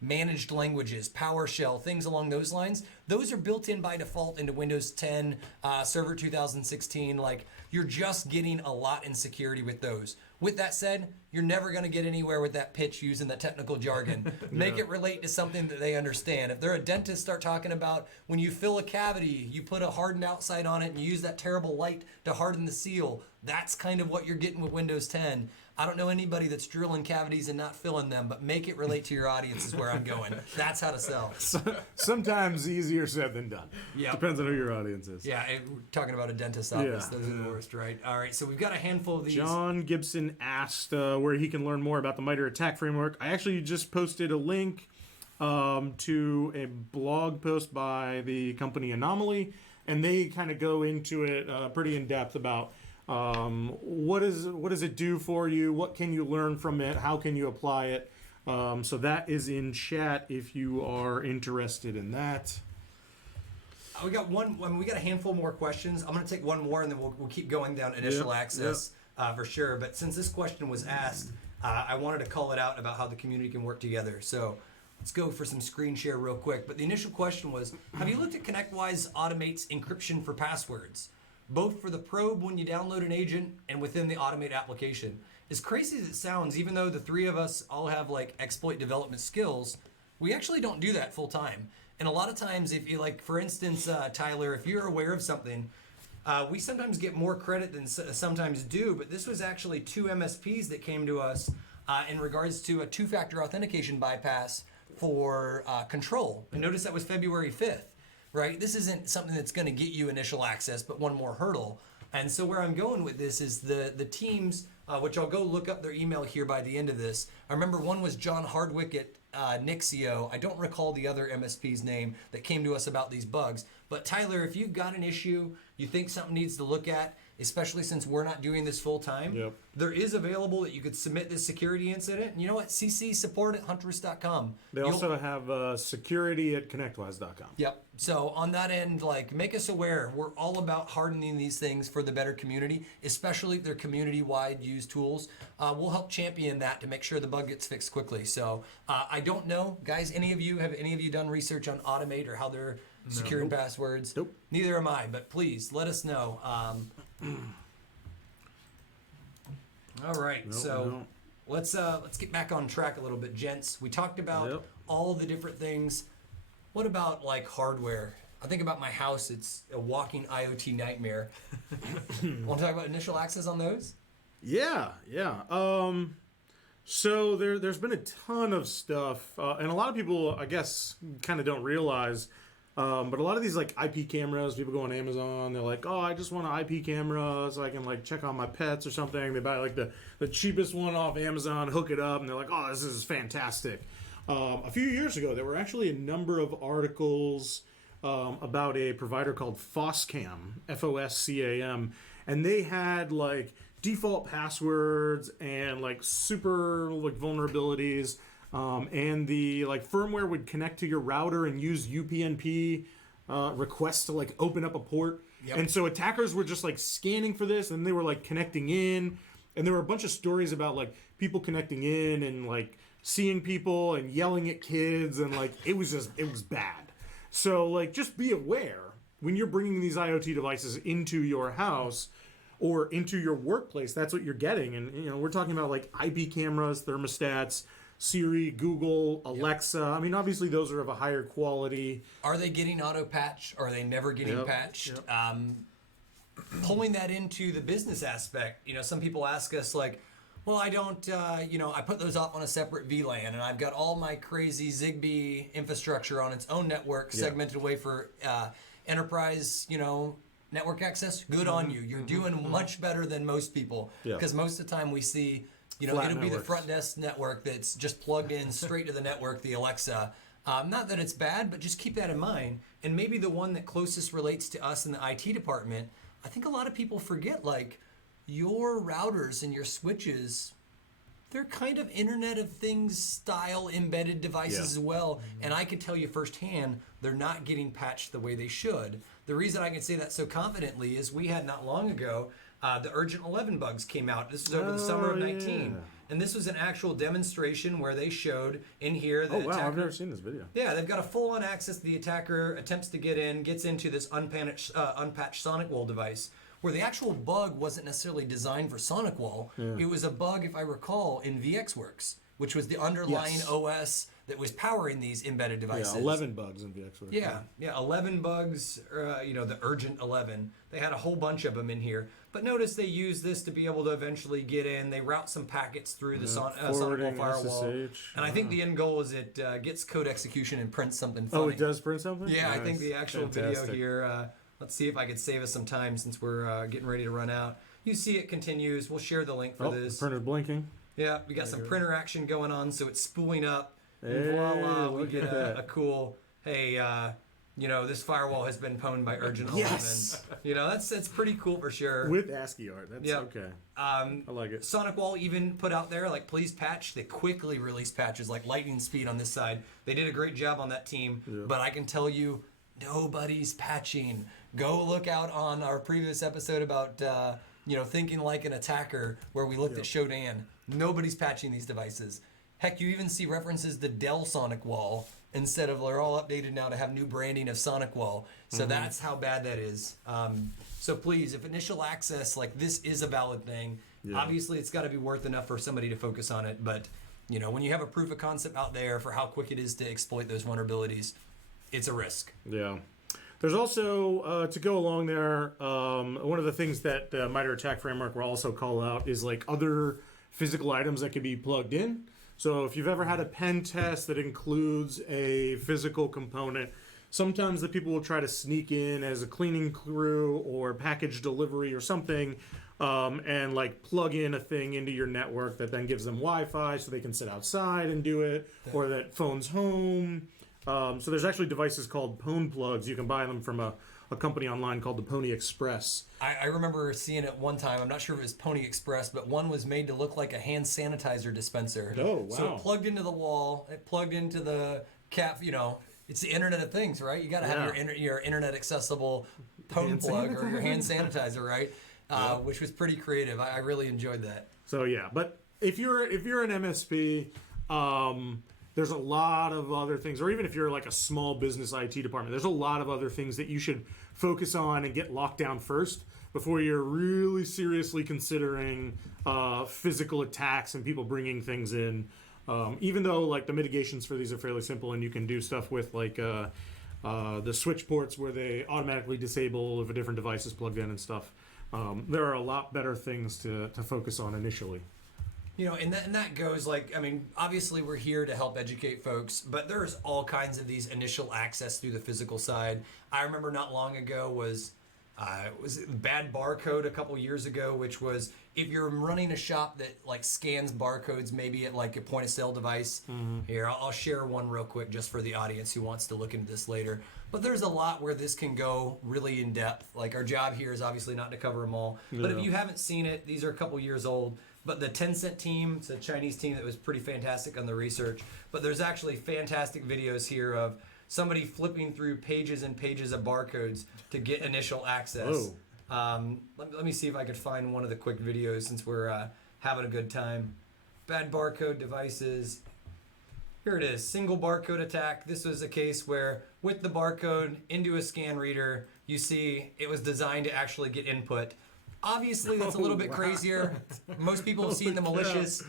managed languages, PowerShell, things along those lines. Those are built in by default into Windows 10, Server 2016. Like, you're just getting a lot in security with those. With that said, you're never going to get anywhere with that pitch using the technical jargon. Make it relate to something that they understand. If they're a dentist, start talking about when you fill a cavity, you put a hardened outside on it and you use that terrible light to harden the seal. That's kind of what you're getting with Windows 10. I don't know anybody that's drilling cavities and not filling them, but make it relate to your audience is where I'm going. That's how to sell. Sometimes easier said than done. Yeah. Depends on who your audience is. Yeah, we're talking about a dentist's office. Yeah. Those are the worst, right? All right, so we've got a handful of these. John Gibson asked where he can learn more about the MITRE ATT&CK framework. I actually just posted a link to a blog post by the company Anomaly, and they kind of go into it pretty in depth about what does it do for you? What can you learn from it? How can you apply it? So that is in chat if you are interested in that. We got we got a handful more questions. I'm going to take one more, and then we'll keep going down initial access for sure. But since this question was asked, I wanted to call it out about how the community can work together. So let's go for some screen share real quick. But the initial question was, have you looked at ConnectWise Automate's encryption for passwords, both for the probe when you download an agent and within the Automate application? As crazy as it sounds, even though the three of us all have like exploit development skills, we actually don't do that full time. And a lot of times, if you like, for instance, Tyler, if you're aware of something, we sometimes get more credit than sometimes do, but this was actually 2 MSPs that came to us in regards to a two-factor authentication bypass for Control. And notice that was February 5th, right? This isn't something that's going to get you initial access, but one more hurdle. And so where I'm going with this is the teams, which I'll go look up their email here by the end of this. I remember one was John Hardwick at Nixio. I don't recall the other MSP's name that came to us about these bugs. But Tyler, if you've got an issue, you think something needs to look at, especially since we're not doing this full time, there is available that you could submit this security incident. And you know what? CC support at huntress.com. They also have security at connectwise.com. Yep. So on that end, like, make us aware. We're all about hardening these things for the better community, especially if they're community-wide used tools. We'll help champion that to make sure the bug gets fixed quickly. So I don't know, guys. Have any of you done research on Automate or how they're securing passwords? Nope. Neither am I. But please let us know. All right. Let's get back on track a little bit, gents. We talked about all the different things. What about like hardware? I think about my house. It's a walking IoT nightmare. Want to talk about initial access on those? Yeah. So there's been a ton of stuff, and a lot of people, I guess, kind of don't realize. But a lot of these like IP cameras, people go on Amazon, they're like, oh, I just want an IP camera so I can like check on my pets or something. They buy like the cheapest one off Amazon, hook it up, and they're like, oh, this is fantastic. A few years ago, there were actually a number of articles about a provider called Foscam, Foscam, and they had like default passwords and like super like vulnerabilities. And the like firmware would connect to your router and use UPnP requests to like open up a port. And so attackers were just like scanning for this, and they were like connecting in, and there were a bunch of stories about like people connecting in and like seeing people and yelling at kids, and like it was bad. So like just be aware when you're bringing these IoT devices into your house or into your workplace. That's what you're getting. And we're talking about like IP cameras, thermostats, Siri, Google, Alexa. I mean, obviously those are of a higher quality. Are they getting auto patch? Or are they never getting patched? Pulling that into the business aspect, some people ask us like, well, I don't, I put those up on a separate VLAN, and I've got all my crazy Zigbee infrastructure on its own network, segmented away for enterprise, network access. Good on you. You're doing much better than most people, because most of the time we see, it'll be the front desk network that's just plugged in straight to the network, the Alexa. Not that it's bad, but just keep that in mind. And maybe the one that closest relates to us in the IT department, I think a lot of people forget, like, your routers and your switches, they're kind of Internet of Things style embedded devices as well. And I can tell you firsthand, they're not getting patched the way they should. The reason I can say that so confidently is we had not long ago, the Urgent 11 bugs came out. This was over the summer of 19. And this was an actual demonstration where they showed in here the Oh wow, attacker. I've never seen this video. Yeah, they've got a full-on access. The attacker attempts to get in, gets into this unpatched SonicWall device, where the actual bug wasn't necessarily designed for SonicWall. It was a bug, if I recall, in VxWorks, which was the underlying Yes. OS that was powering these embedded devices. Yeah, 11 bugs in VxWorks. Yeah, 11 bugs, the Urgent 11. They had a whole bunch of them in here. But notice they use this to be able to eventually get in. They route some packets through the SonicWall forwarding firewall. SSH. And I think the end goal is it gets code execution and prints something funny. Oh, it does print something? Yeah, I think Nice. the actual Fantastic. video here, let's see if I could save us some time since we're getting ready to run out. You see it continues. We'll share the link for Oh, the this. printer's blinking. Yeah, we got some printer action going on, so it's spooling up. And Hey, voila, we look get at that. a cool, hey, this firewall has been pwned by Urgent 11. Yes! That's pretty cool for sure. With ASCII art. That's Yeah. okay. I like it. SonicWall even put out there, like, please patch. They quickly release patches, like lightning speed on this side. They did a great job on that team, but I can tell you, nobody's patching. Go look out on our previous episode about, thinking like an attacker, where we looked at Shodan. Nobody's patching these devices. Heck, you even see references to Dell SonicWall instead of, they're all updated now to have new branding of SonicWall. So that's how bad that is. So please, if initial access, like, this is a valid thing, obviously it's got to be worth enough for somebody to focus on it. But, when you have a proof of concept out there for how quick it is to exploit those vulnerabilities, it's a risk. Yeah. There's also, to go along there, one of the things that MITRE ATT&CK framework will also call out is like other physical items that can be plugged in. So if you've ever had a pen test that includes a physical component, sometimes the people will try to sneak in as a cleaning crew or package delivery or something, and like plug in a thing into your network that then gives them Wi-Fi so they can sit outside and do it, or that phone's home. So there's actually devices called Pwn plugs. You can buy them from a company online called the Pony Express. I remember seeing it one time. I'm not sure if it was Pony Express, but one was made to look like a hand sanitizer dispenser. Oh, wow. So it plugged into the wall. It plugged into the cap. It's the Internet of Things, right? You got to have your internet accessible Pwn plug or your hand sanitizer, right? Which was pretty creative. I really enjoyed that. So yeah, but if you're an MSP, there's a lot of other things, or even if you're like a small business IT department, there's a lot of other things that you should focus on and get locked down first before you're really seriously considering physical attacks and people bringing things in. Even though like the mitigations for these are fairly simple and you can do stuff with like the switch ports where they automatically disable if a different device is plugged in and stuff. There are a lot better things to focus on initially. And that goes like, obviously we're here to help educate folks, but there's all kinds of these initial access through the physical side. I remember not long ago was bad barcode a couple years ago, which was if you're running a shop that like scans barcodes maybe at like a point of sale device. Here, I'll share one real quick just for the audience who wants to look into this later. But there's a lot where this can go really in depth. Like our job here is obviously not to cover them all. But if you haven't seen it, these are a couple years old. But the Tencent team, it's a Chinese team that was pretty fantastic on the research. But there's actually fantastic videos here of somebody flipping through pages and pages of barcodes to get initial access. Let me see if I could find one of the quick videos since we're having a good time. Bad barcode devices. Here it is, single barcode attack. This was a case where with the barcode into a scan reader, you see it was designed to actually get input. Obviously, that's a little bit crazier. Most people have seen the malicious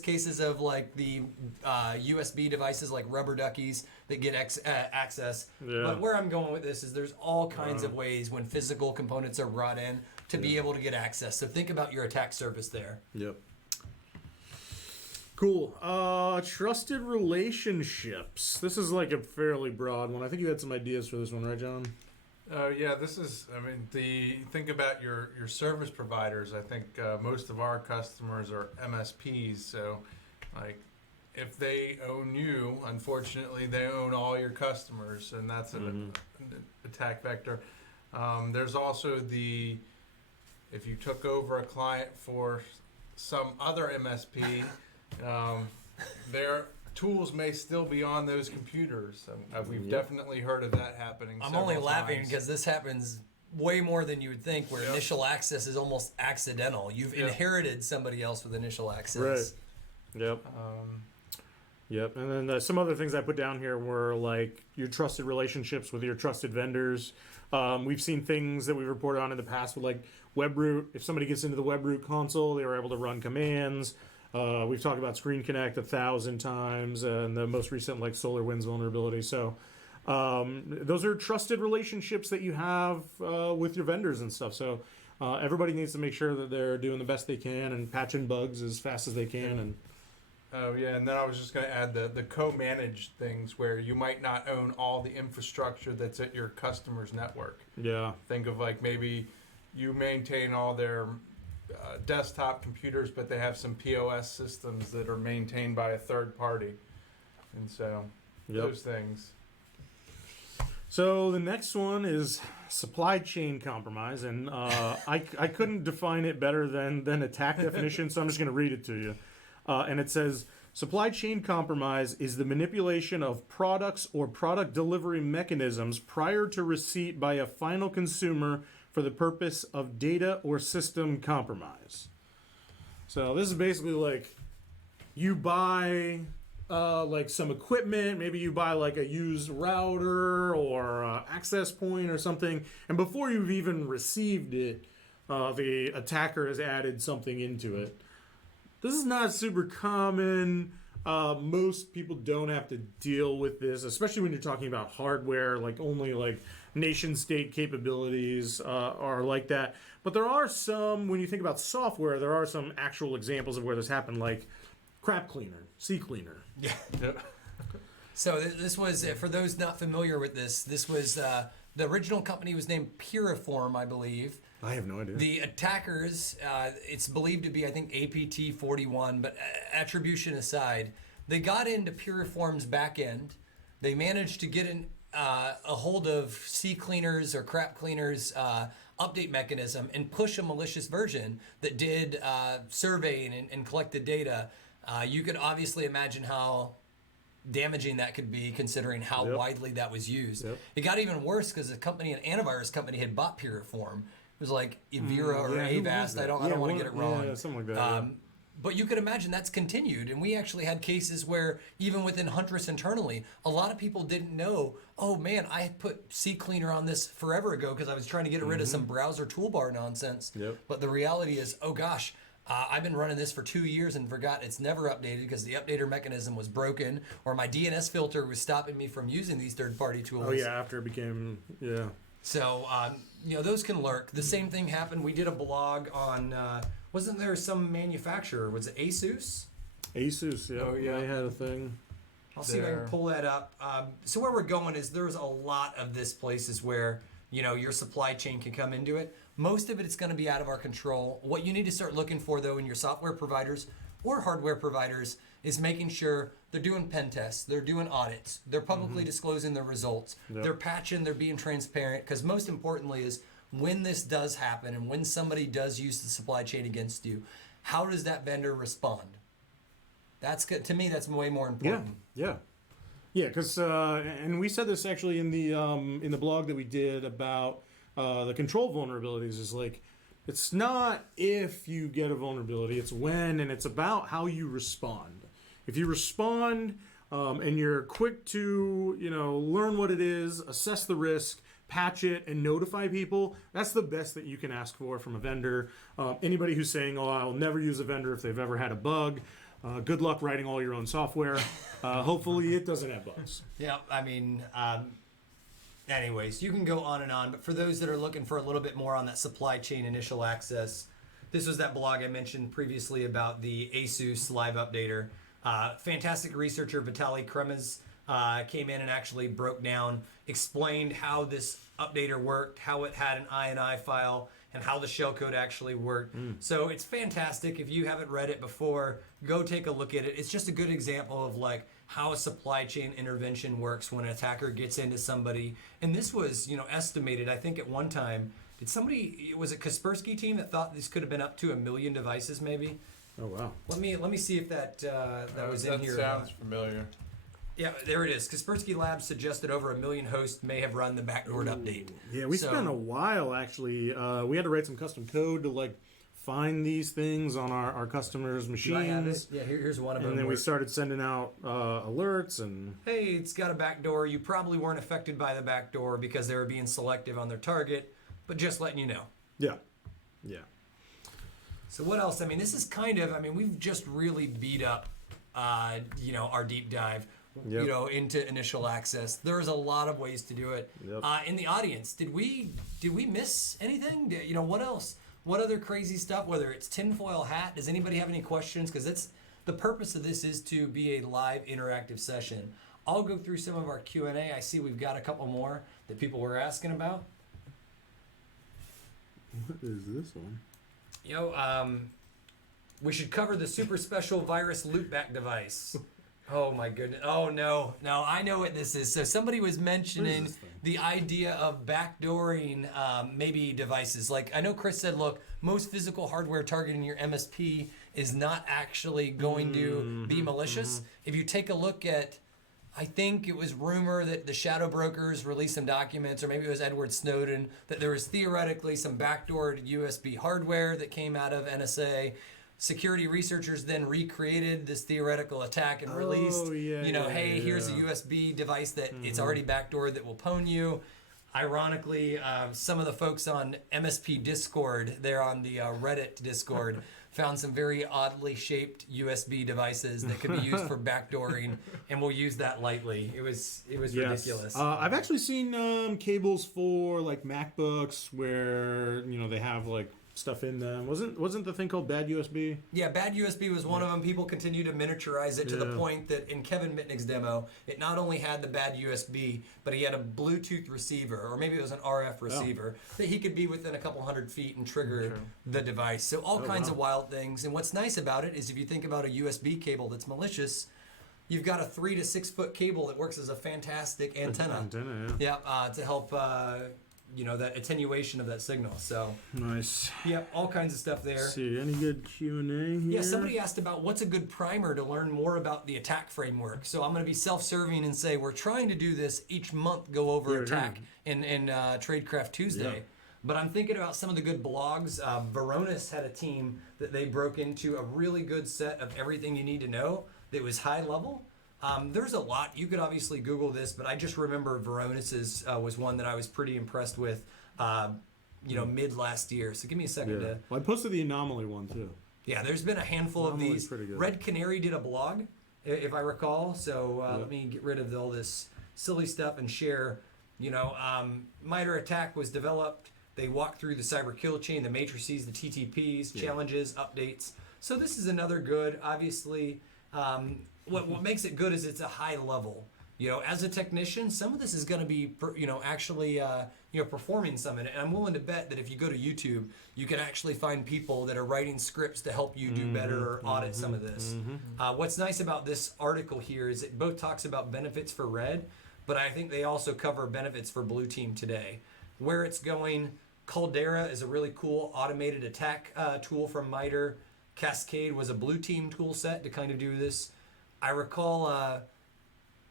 cases of like the USB devices, like rubber duckies that get access. But where I'm going with this is there's all kinds of ways when physical components are brought in to be able to get access. So think about your attack surface there. Yep. Cool. Trusted relationships. This is like a fairly broad one. I think you had some ideas for this one, right, John? Yeah, this is, think about your service providers. I think most of our customers are MSPs. So, like, if they own you, unfortunately, they own all your customers, and that's an attack vector. There's also if you took over a client for some other MSP, their tools may still be on those computers. We've definitely heard of that happening. I'm only laughing times. because this happens way more than you would think, where Yep. initial access is almost accidental. You've Yep. inherited somebody else with initial access. Right. Yep. Um, Yep. And then some other things I put down here were like your trusted relationships with your trusted vendors. We've seen things that we reported on in the past with like WebRoot. If somebody gets into the WebRoot console, they were able to run commands. We've talked about Screen Connect 1,000 times, and the most recent like SolarWinds vulnerability. So those are trusted relationships that you have with your vendors and stuff. So everybody needs to make sure that they're doing the best they can and patching bugs as fast as they can. And Oh yeah, and then I was just going to add the co-managed things where you might not own all the infrastructure that's at your customer's network. yeah, Think of like maybe you maintain all their desktop computers, but they have some POS systems that are maintained by a third party, and so yep. those things. So the next one is supply chain compromise, and I couldn't define it better than attack definition, so I'm just going to read it to you. And it says, supply chain compromise is the manipulation of products or product delivery mechanisms prior to receipt by a final consumer for the purpose of data or system compromise. So this is basically like you buy like some equipment, maybe you buy like a used router or access point or something, and before you've even received it, the attacker has added something into it. This is not super common. Most people don't have to deal with this, especially when you're talking about hardware, like only like nation state capabilities are like that. But there are some, when you think about software, there are some actual examples of where this happened, like Crap Cleaner, CCleaner. Yeah. Yep. So this was, for those not familiar with this was, the original company was named Puriform, I believe. I have no idea. The attackers, it's believed to be, I think, APT41, but attribution aside, they got into Puriform's back end. They managed to get a hold of CCleaner's or Crap Cleaner's update mechanism and push a malicious version that did surveying and collected data. You could obviously imagine how damaging that could be, considering how Yep. widely that was used. Yep. It got even worse because an antivirus company had bought Puriform. It was like Evira or yeah, who was Avast. that? I don't Yeah, want to one- get it wrong. yeah, something like that, yeah. But you could imagine that's continued, and we actually had cases where even within Huntress internally, a lot of people didn't know. Oh man, I had put CCleaner on this forever ago because I was trying to get rid of some browser toolbar nonsense. Yep. But the reality is, oh gosh, I've been running this for 2 years and forgot it's never updated because the updater mechanism was broken, or my DNS filter was stopping me from using these third-party tools. Oh yeah, after it became, yeah. So, those can lurk. The same thing happened. We did a blog on, wasn't there some manufacturer? Was it Asus? Asus, yeah. Oh, yeah. They had a thing. I'll see if I can There. pull that up. So where we're going is there's a lot of this places where, your supply chain can come into it. Most of it is going to be out of our control. What you need to start looking for, though, in your software providers or hardware providers is making sure they're doing pen tests, they're doing audits, they're publicly disclosing their results, Yep. they're patching, they're being transparent, because most importantly is when this does happen and when somebody does use the supply chain against you, how does that vendor respond? That's good. To me, that's way more important. Yeah. Because and we said this actually in the blog that we did about the control vulnerabilities. Is like, it's not if you get a vulnerability, it's when, and it's about how you respond. If you respond and you're quick to learn what it is, assess the risk, patch it, and notify people, that's the best that you can ask for from a vendor. Anybody who's saying, "Oh, I'll never use a vendor if they've ever had a bug," good luck writing all your own software. Hopefully it doesn't have bugs. Yeah, I mean, anyways, you can go on and on, but for those that are looking for a little bit more on that supply chain initial access, this was that blog I mentioned previously about the Asus Live Updater. Fantastic researcher Vitaly Kremez came in and actually broke down, explained how this updater worked, how it had an INI file, and how the shellcode actually worked. So it's fantastic. If you haven't read it before, go take a look at it. It's just a good example of like how a supply chain intervention works when an attacker gets into somebody. And this was, estimated, I think at one time, was it Kaspersky team that thought this could have been up to 1 million devices maybe? Oh wow. Let me see if that was in That here. sounds familiar. Yeah, there it is. Kaspersky Labs suggested over 1 million hosts may have run the backdoored update. Yeah, we So- spent a while actually. We had to write some custom code to like find these things on our customers' Do I have it? machines, Yeah, here's one of them. and then we where- started sending out alerts and Hey, it's got a backdoor. You probably weren't affected by the backdoor because they were being selective on their target, but just letting you know. yeah. So what else? I mean, this is kind of, I mean, we've just really beat up, our deep dive, Yep. into initial access. There's a lot of ways to do it. Yep. In the audience, did we miss anything? What else? What other crazy stuff? Whether it's tinfoil hat, does anybody have any questions? Because it's the purpose of this is to be a live interactive session. I'll go through some of our Q&A. I see we've got a couple more that people were asking about. What is this one? We should cover the super special virus loopback device. Oh my goodness. Oh no. I know what this is. So somebody was mentioning this thing? the idea of backdooring maybe devices. Like I know Chris said, look, most physical hardware targeting your MSP is not actually going to be malicious. If you take a look at, I think it was rumor that the shadow brokers released some documents, or maybe it was Edward Snowden, that there was theoretically some backdoored USB hardware that came out of NSA. Security researchers then recreated this theoretical attack and released, hey, here's a USB device that it's already backdoored that will pwn you. Ironically, some of the folks on MSP Discord, they're on the Reddit Discord, found some very oddly shaped USB devices that could be used for backdooring, and we'll use that lightly. It was ridiculous. I've actually seen cables for like MacBooks where they have like stuff in them. Wasn't the thing called Bad USB? Yeah, Bad USB was one of them. People continue to miniaturize it to the point that in Kevin Mitnick's demo, it not only had the Bad USB, but he had a Bluetooth receiver, or maybe it was an RF receiver, that he could be within a couple 100 feet and trigger the device. So all kinds of wild things. And what's nice about it is if you think about a USB cable that's malicious, you've got a 3 to 6 foot cable that works as a fantastic antenna. Yeah. Yeah, to help that attenuation of that signal. So Nice. yeah, all kinds of stuff there. Let's see, any good Q&A here? Yeah, somebody asked about what's a good primer to learn more about the attack framework. So I'm going to be self-serving and say we're trying to do this each month, go over attack in Tradecraft Tuesday. Yeah. But I'm thinking about some of the good blogs. Varonis had a team that they broke into a really good set of everything you need to know that was high level. There's a lot. You could obviously Google this, but I just remember Varonis's was one that I was pretty impressed with, mid last year. So give me a second Yeah. to... Well, I posted the anomaly one too. Yeah, there's been a handful of Anomaly's these. pretty good. Red Canary did a blog, if I recall. So let me get rid of all this silly stuff and share. MITRE ATT&CK was developed. They walked through the cyber kill chain, the matrices, the TTPs, challenges, updates. So this is another good, obviously. What makes it good is it's a high level. As a technician, some of this is going to be, actually, performing some of it. And I'm willing to bet that if you go to YouTube, you can actually find people that are writing scripts to help you do better or audit some of this. What's nice about this article here is it both talks about benefits for Red, but I think they also cover benefits for Blue Team today. Where it's going, Caldera is a really cool automated attack tool from MITRE. Cascade was a Blue Team tool set to kind of do this. I recall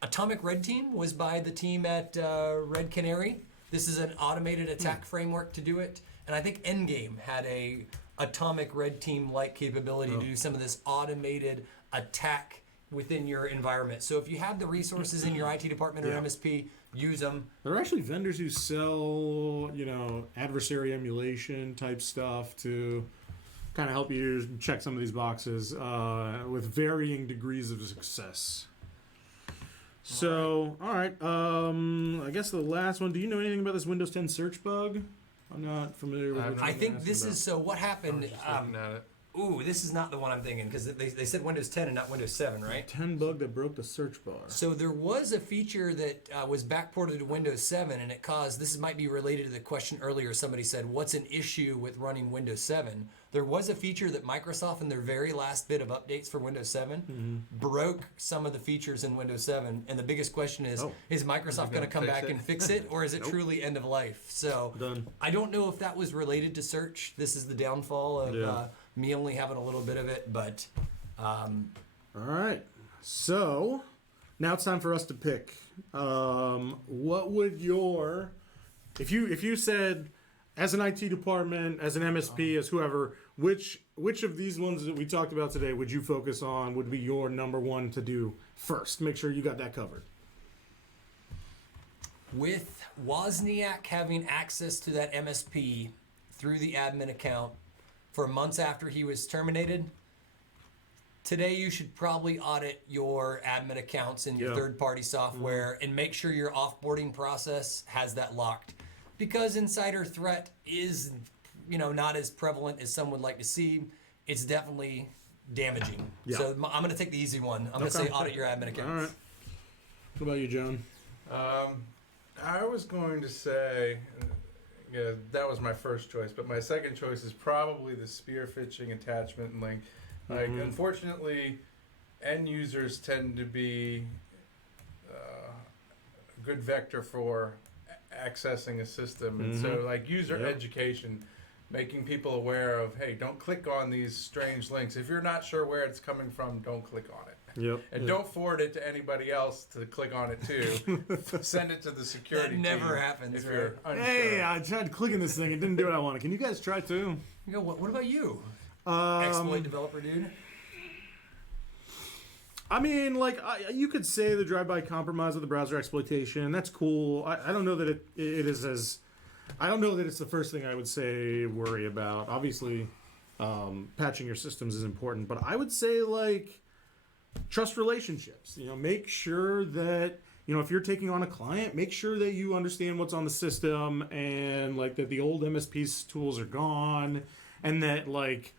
Atomic Red Team was by the team at Red Canary. This is an automated attack framework to do it. And I think Endgame had a Atomic Red Team-like capability to do some of this automated attack within your environment. So if you have the resources in your IT department or MSP, use them. There are actually vendors who sell, adversary emulation type stuff to kind of help you check some of these boxes with varying degrees of success. So, all right. I guess the last one. Do you know anything about this Windows 10 search bug? I'm not familiar with it. I think this is, so what happened, Looking at it. this is not the one I'm thinking, because they said Windows 10 and not Windows 7, right? 10 bug that broke the search bar. So there was a feature that was backported to Windows 7, and it caused, this might be related to the question earlier, somebody said, what's an issue with running Windows 7? There was a feature that Microsoft, in their very last bit of updates for Windows 7, broke some of the features in Windows 7, and the biggest question is Microsoft going to come back and fix it, or is it truly end of life? So Done. I don't know if that was related to search. This is the downfall of me only having a little bit of it, but... All right. So, Now it's time for us to pick. What would your, if you said, as an IT department, as an MSP, as whoever, which of these ones that we talked about today would you focus on? Would be your number one to do first? Make sure you got that covered. With Wozniak having access to that MSP through the admin account for months after he was terminated, today you should probably audit your admin accounts and your Yeah. third-party software and make sure your offboarding process has that locked. Because insider threat is, not as prevalent as some would like to see. It's definitely damaging. Yeah. So I'm going to take the easy one. I'm going to Okay. say audit your admin accounts. All right. What about you, Joan? I was going to say, that was my first choice, but my second choice is probably the spear phishing attachment and link. Like, unfortunately, end users tend to be a good vector for accessing a system, and so like user Yep. education, making people aware of, hey, don't click on these strange links. If you're not sure where it's coming from, don't click on it. Yep. And don't forward it to anybody else to click on it too. Send it to the security That never team happens, if you're unsure. Hey, I tried clicking this thing. It didn't do what I wanted. Can you guys try too? You go, what about you? Exploit developer, dude? I mean, like, you could say the drive-by compromise of the browser exploitation. That's cool. I don't know that it is as... I don't know that it's the first thing I would say worry about. Obviously, patching your systems is important. But I would say, like, trust relationships. Make sure that... if you're taking on a client, make sure that you understand what's on the system and, like, that the old MSP tools are gone and that, like...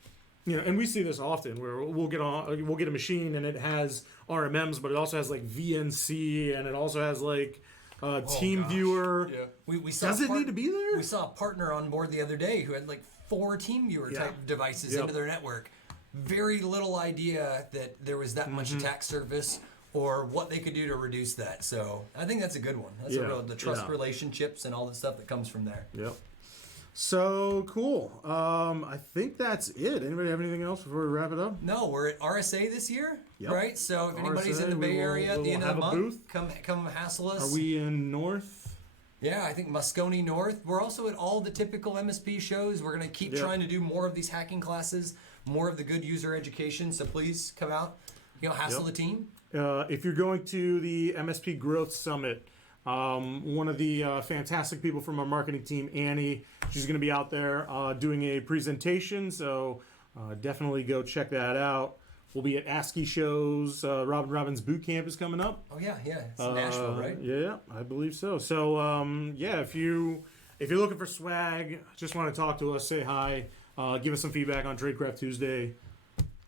and we see this often where we'll get a machine and it has RMMs, but it also has like VNC and it also has like TeamViewer. Yeah. We saw Does it need to be there? We saw a partner on board the other day who had like 4 TeamViewer Yeah. type devices Yep. into their network. Very little idea that there was that much attack surface or what they could do to reduce that. So I think that's a good one. That's Yeah. the trust Yeah. relationships and all the stuff that comes from there. Yep. So cool. I think that's it. Anybody have anything else before we wrap it up? No, we're at RSA this year, Yep. right? So if anybody's RSA, in the we Bay will- Area at we the will end of have the a month, booth. come hassle us. Are we in North? Yeah, I think Moscone North. We're also at all the typical MSP shows. We're going to keep Yep. trying to do more of these hacking classes, more of the good user education. So please come out, hassle Yep. the team. If you're going to the MSP Growth Summit, one of the fantastic people from our marketing team, Annie, she's going to be out there doing a presentation. So definitely go check that out. We'll be at ASCII shows. Robin Robbins Boot Camp is coming up. Oh yeah, it's Nashville, right? Yeah, I believe so. So if you're looking for swag, just want to talk to us, say hi, give us some feedback on Tradecraft Tuesday.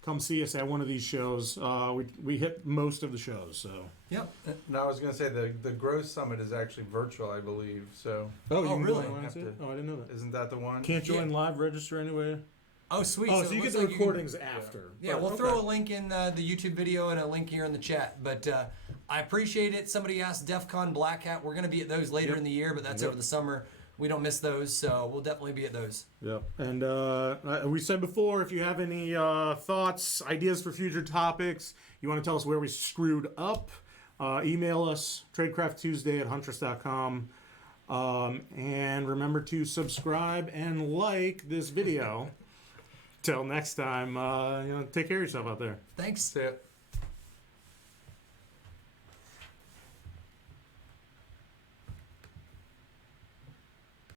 Come see us at one of these shows. We hit most of the shows. So. Yep. No, I was going to say the Growth Summit is actually virtual, I believe. So Oh, you can really? go online and see it? Oh, I didn't know that. isn't that the one? Can't join live, register anyway. Oh sweet. Oh, so you it get looks the like you can- recordings after. Yeah, But, we'll okay. throw a link in the YouTube video and a link here in the chat. But I appreciate it. Somebody asked DEF CON Black Hat. We're going to be at those later Yep. in the year, but that's Yep. over the summer. We don't miss those, so we'll definitely be at those. Yep. And we said before, if you have any thoughts, ideas for future topics, you want to tell us where we screwed up, email us, tradecrafttuesday@huntress.com. And remember to subscribe and like this video. Till next time, take care of yourself out there. Thanks. See ya.